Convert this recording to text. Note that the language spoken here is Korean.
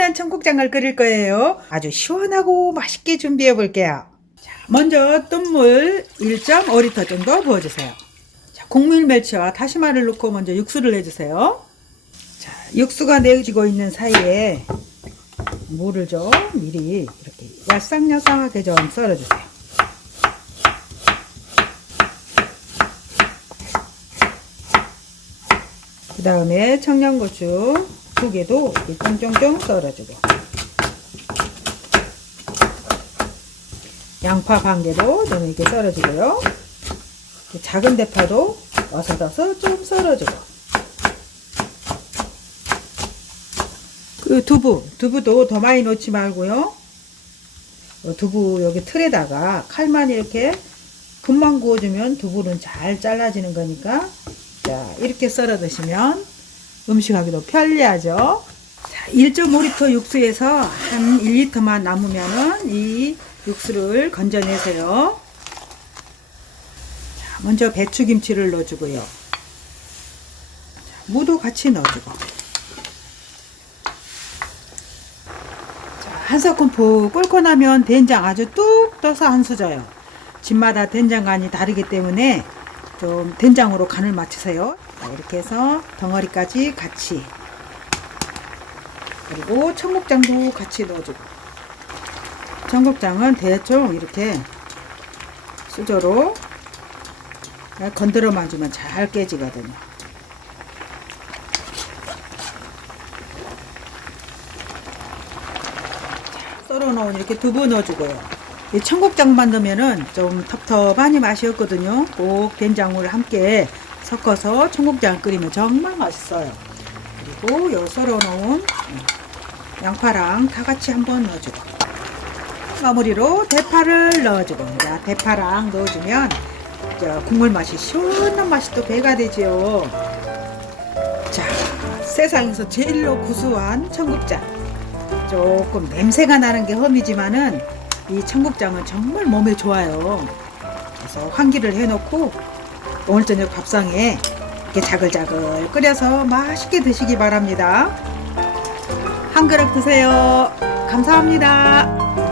맛있는 청국장을 끓일 거예요. 아주 시원하고 맛있게 준비해 볼게요. 자, 먼저 똠물 1.5리터 정도 부어주세요. 자, 곡물 멸치와 다시마를 넣고 먼저 육수를 내주세요. 자, 육수가 내지고 있는 사이에 물을 좀 미리 이렇게 야쌍야쌍하게 좀 썰어주세요. 그 다음에 청양고추 이렇게 쫑쫑쫑 썰어주고 양파 반 개도 좀 이렇게 썰어주고요. 작은 대파도 어서어서 좀 썰어주고 그 두부, 두부도 더 많이 넣지 말고요. 어, 두부 여기 틀에다가 칼만 이렇게 금방 구워주면 두부는 잘 잘라지는 거니까 자 이렇게 썰어 드시면 음식하기도 편리하죠. 자, 1.5리터 육수에서 한 1리터만 남으면은 이 육수를 건져내세요. 자, 먼저 배추김치를 넣어주고요. 자, 무도 같이 넣어주고. 자, 한 스푼 끓고 나면 된장 아주 뚝 떠서 안 수져요. 집마다 된장간이 다르기 때문에 좀 된장으로 간을 맞추세요. 자, 이렇게 해서 덩어리까지 같이 그리고 청국장도 같이 넣어주고 청국장은 대충 이렇게 수저로 건드려만 주면 잘 깨지거든요. 썰어 놓은 이렇게 두부 넣어주고요. 이 청국장만 넣으면은 좀 텁텁하니 맛이 없거든요. 꼭 된장을 함께 섞어서 청국장 끓이면 정말 맛있어요. 그리고 요 썰어 놓은 양파랑 다 같이 한번 넣어주고 마무리로 대파를 넣어주고 자 대파랑 넣어주면 저 국물 맛이 시원한 맛이 또 배가 되지요. 자 세상에서 제일로 구수한 청국장 조금 냄새가 나는 게 험이지만은 이 청국장은 정말 몸에 좋아요. 그래서 환기를 해놓고 오늘 저녁 밥상에 이렇게 자글자글 끓여서 맛있게 드시기 바랍니다. 한 그릇 드세요. 감사합니다.